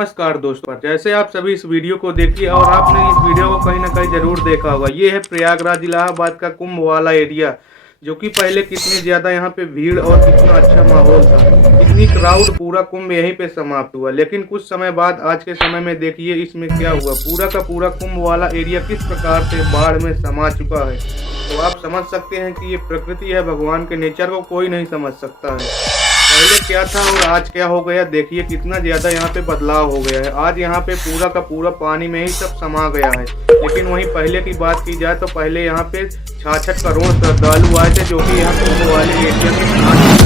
नमस्कार दोस्तों, जैसे आप सभी इस वीडियो को देखिए और आपने इस वीडियो को कहीं ना कहीं जरूर देखा होगा। ये है प्रयागराज इलाहाबाद का कुंभ वाला एरिया, जो कि पहले कितनी ज्यादा यहाँ पे भीड़ और कितना अच्छा माहौल था, कितनी क्राउड, पूरा कुंभ यहीं पे समाप्त हुआ। लेकिन कुछ समय बाद आज के समय में देखिए इसमें क्या हुआ। पूरा का पूरा कुंभ वाला एरिया किस प्रकार से बाढ़ में समा चुका है। तो आप समझ सकते हैं कि ये प्रकृति है, भगवान के नेचर को कोई नहीं समझ सकता है। पहले क्या था और आज क्या हो गया, देखिए कितना ज्यादा यहाँ पे बदलाव हो गया है। आज यहाँ पे पूरा का पूरा पानी में ही सब समा गया है। लेकिन वहीं पहले की बात की जाए तो पहले यहाँ पे 66 करोड़ श्रद्धालु आए थे, जो कि यहाँ कुंभ वाले एरिया में स्नान